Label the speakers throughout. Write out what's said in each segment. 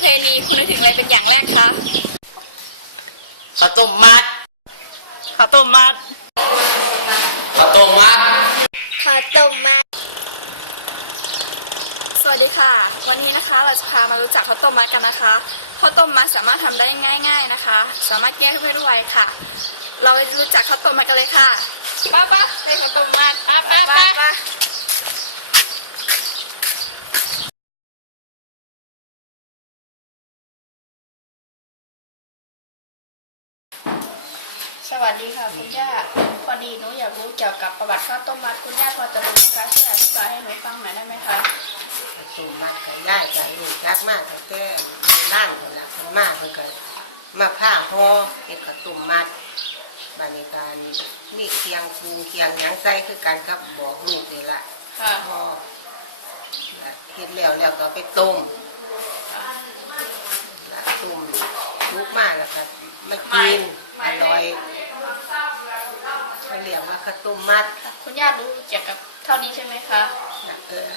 Speaker 1: เพณีคุณนึกถึงอะไรเป็นอย่างแรกคะ
Speaker 2: ข้าวต้มมัด
Speaker 3: ข้าวต้มมัด
Speaker 2: ข้าวต้มมัด
Speaker 1: ข้าวต้มมัดสวัสดีค่ะ วันนี้นะคะเราจะพามารู้จักข้าวต้มมัดกันนะคะข้าวต้มมัดสามารถทำได้ง่าย ๆนะคะ สามารถแก้ทุกเพศทุกวัยค่ะ เราไปรู้จักข้าวต้มมัดกันเลยค่ะป้าป้าในข้าวต้มมัดป้าป้าป้า
Speaker 4: ส วัสดีค่ะคุณย่าพอดีหนูอยากรู้เกี่ยวกับประวัติข้าวต้มมัดคุณย่าพอจะรู้ไหมคะช่วยอธิบายให้หนูฟังหน่อยได้ไหมคะ
Speaker 5: ตุ่มมัดก็ย่ายกับลูกรักมากตั้งแต่ร่างคนละคนมากเพิ่นก็มาผ้าห่อเฮ็ดข้าวตุ่มมัดบานิการมีเคียงคูเคียงหยังใส่คือกันกับบอกลูกนี่ละ
Speaker 4: ค่ะ
Speaker 5: ห่อเฮ็ดแล้วแล้วก็เอาไปต้มแล้วต้มลุกมากแล้วก็มากินอร่อยเขาเรียกว่าข้าวต้มมัด
Speaker 4: คุณย่ารู้เกี่ยวกับเท่านี้ใช่ไหมคะ
Speaker 5: นะเออ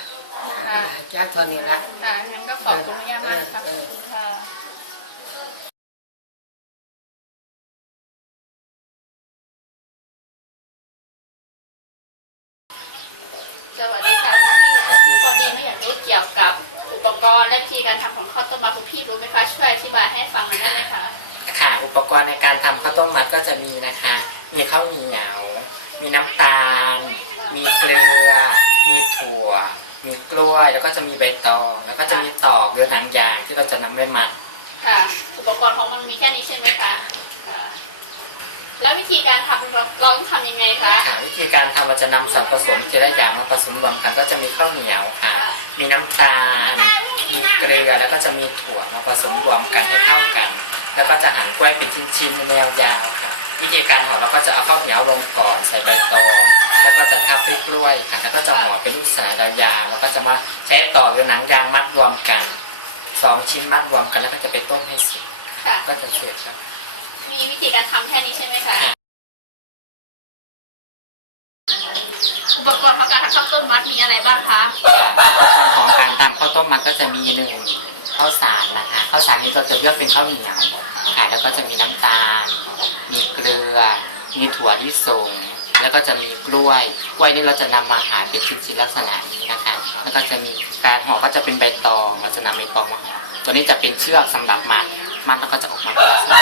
Speaker 5: จ้าเท่านี้ละ
Speaker 4: ค่ะงั้นก็ขอบคุณคุณย่ามากค่ะขอบคุณค่ะสวัสดีค่ะคุณพี่พอดีหนูอยากรู้เกี่ยวกับอุปกรณ์และวิธีการทำของข้าวต้มมัดคุณพี่รู้ไหมคะช่วยอธิบายให้ฟังหน่อยได้ไหมคะ
Speaker 2: ค่ะอุปกรณ์ในการทำข้าวต้มมัดก็จะมีนะคะ มีข้าวเหนียว มีน้ำตาล มีเกลือ มีถั่ว มีกล้วย แล้วก็จะมีใบตอง แล้วก็จะมีตอกหรือหนังยางที่เราจะนำไปมัด
Speaker 4: ค่ะ อุปกรณ์ของมันมีแค่นี้ใช่ไหมคะค่ะแล้ววิธีการทำเราเราต้องทำยังไงคะ
Speaker 2: ค่ะวิธีการทำเราจะนำส่วนผสมทีละอย่างมาผสมรวมกันก็จะมีข้าวเหนียวค่ะ มีน้ำตาล มีเกลือแล้วก็จะมีถั่วมาผสมรวมกันให้เข้ากัน แล้วก็จะหั่นกล้วยเป็นชิ้นๆแนวยาวค่ะ วิธีการห่อเราก็จะเอาข้าวเหนียวลงก่อนใส่ใบตองแล้วก็จะทับด้วยกล้วยค่ะแล้วก็จะห่อเป็นลูกสายยาวๆแล้วก็จะมาใช้ต่อหรือหนังยางมัดรวมกันสองชิ้นมัดรวมกันแล้วก็จะไปต้มให้สุก
Speaker 4: ค่ะ
Speaker 2: ก็จะเสร็จครับ
Speaker 4: มีวิธีการทำแค่นี้ใช่ไหมคะ อุปกรณ์ของการทำข้าวต้มมัดมีอะไรบ้างคะ
Speaker 2: ของการทำข้าวต้มมัดก็จะมีหนึ่งข้าวสารนะคะข้าวสารนี้เราจะเลือกเป็นข้าวเหนียวค่ะแล้วก็จะมีน้ำตาล มีเกลือ มีถั่วลิสงแล้วก็จะมีกล้วย กล้วยนี่เราจะนำมาหั่นเป็นชิ้นๆลักษณะนี้นะคะ แล้วก็จะมีการห่อก็จะเป็นใบตอง เราจะนำใบตองมาห่อตัวนี้จะเป็นเชือกสำหรับมัด มัดแล้วก็จะออกมาเป็นลักษณะ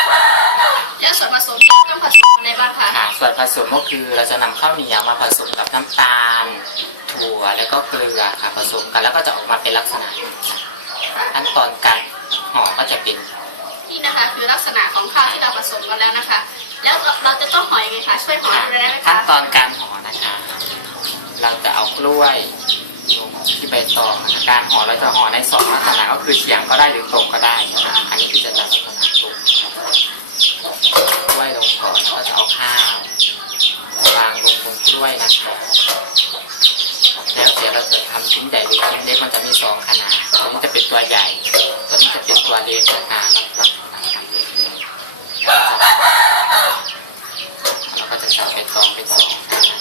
Speaker 4: แล้วส่วนผสมต้องผสมอะไรบ้างคะ
Speaker 2: ค่ะส่วนผสมก็คือเราจะนำข้าวเหนียวมาผสมกับน้ำตาล ถั่วแล้วก็เกลือค่ะผสมกันแล้วก็จะออกมาเป็นลักษณะนี้ค่ะขั้นตอนการห่อก็จะเป็น
Speaker 4: นี่นะคะ คือลักษณะของข้าวที่เราผสมกันแล้วนะคะ แล้วเราจะต้องห่อยังไงคะช่วยห่อดูได้ไหม
Speaker 2: ขั้น
Speaker 4: คะ
Speaker 2: ตอนการห่อนะคะ เราจะเอากล้วยลงที่ใบตองนะคะการห่อเราจะห่อในสองลักษณะก็คือเฉียงก็ได้หรือตรงก็ได้นะคะอันนี้ที่จะลักษณะตรงกล้วยลงก่อนแล้วก็จะเอาข้าววางลงบนกล้วยนะคะแล้วเดี๋ยวเราจะทำชิ้นใหญ่หรือชิ้นเล็กมันจะมีสองขนาดตัวนี้จะเป็นตัวใหญ่ ตัวนี้จะเป็นตัวเล็กนะคะลักษณะการเล็กนี้เราก็จะจับไปตองเป็นสองขนาด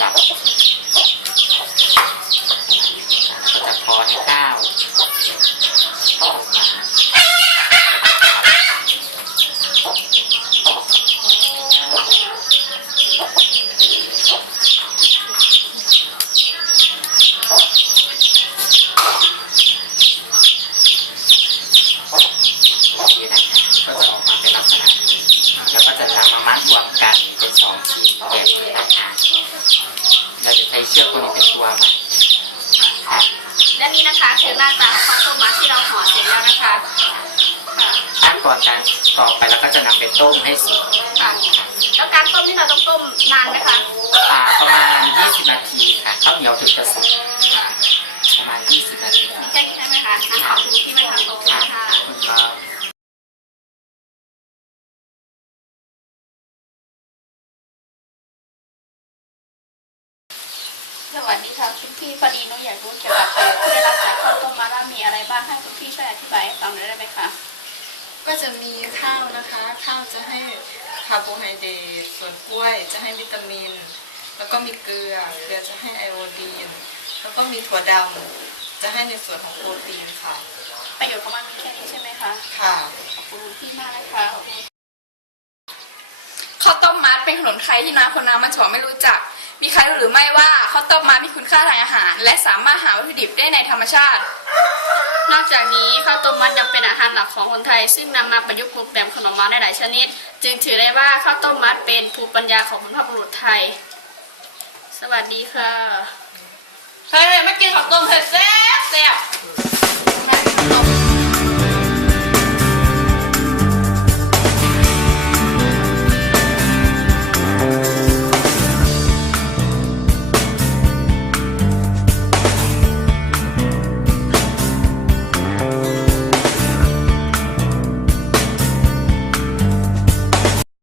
Speaker 2: จับก็จะคอให้ข้าวออกมา นี่นะคะก็จะออกมาเป็นลักษณะนี้ แล้วก็จะนำมามัดรวมกันเป็นสองชิ้นแบบนี้นะคะเราจะใช้เชือกตัวนี้เป็นตัวมันค่ะ
Speaker 4: และนี่นะ คะคือหน้าตาของข้าวต้มมัดที่เราห่อเสร็จแล้วนะคะ ค่ะ
Speaker 2: ขั้นตอนการต่อไปเราก็จะนำไปต้มให้สุก
Speaker 4: ค่ะแล้วการต้มนี่เราต้องต้มนานไหมคะ
Speaker 2: อ่าประมาณ 20 นาทีค่ะข้าวเหนียวถึงจะสุก
Speaker 4: ค่ะ
Speaker 2: ประมาณ 20 นาทีค่ะ
Speaker 4: แค่นี้ใช่ไหมคะงั้นขอบคุณที่ไม่ทำโต
Speaker 2: ค่ะ
Speaker 4: ค่ะ
Speaker 2: ครับ
Speaker 4: สวัสดีค่ะคุณพี่พอดีหนูอยากรู้เกี่ยวกับประโยชน์ที่ได้รับจ ให้คุณพี่ช่วยอธิบายให้ฟังหน่อยได้ไหมคะ
Speaker 3: ก็จะมีข้าวนะคะ ข้าวจะให้คาร์โบไฮเดรตส่วนกล้วยจะให้วิตามิน แล้วก็มีเกลือ เกลือจะให้ไอโอดีน แล้วก็มีถั่วดำจะให้ในส่วนของโปรตีนค่ะ
Speaker 4: ประโยชน์ของมันมีแค่นี้ใช่ไหมคะ
Speaker 3: ค่ะ
Speaker 4: ขอบคุณพี่มากนะคะขอบคุณ
Speaker 1: ข้าวต้มมัดเป็นขนมไทยที่น้าคนน้ำมันฉอไม่รู้จัก มีใครรู้หรือไม่ว่าข้าวต้มมัดมีคุณค่าทางอาหาร และสามารถหาวัตถุดิบได้ในธรรมชาติ
Speaker 4: นอกจากนี้ข้าวต้มมัดยังเป็นอาหารหลักของคนไทย ซึ่งนำมาประยุกต์ปรุงแต่งขนมมัดได้หลายชนิด จึงถือได้ว่าข้าวต้มมัดเป็นภูมิปัญญาของบรรพบุรุษไทย สวัสดีค่ะ
Speaker 1: ใครเลยมากินข้าวต้มเผ็ดแซ่บ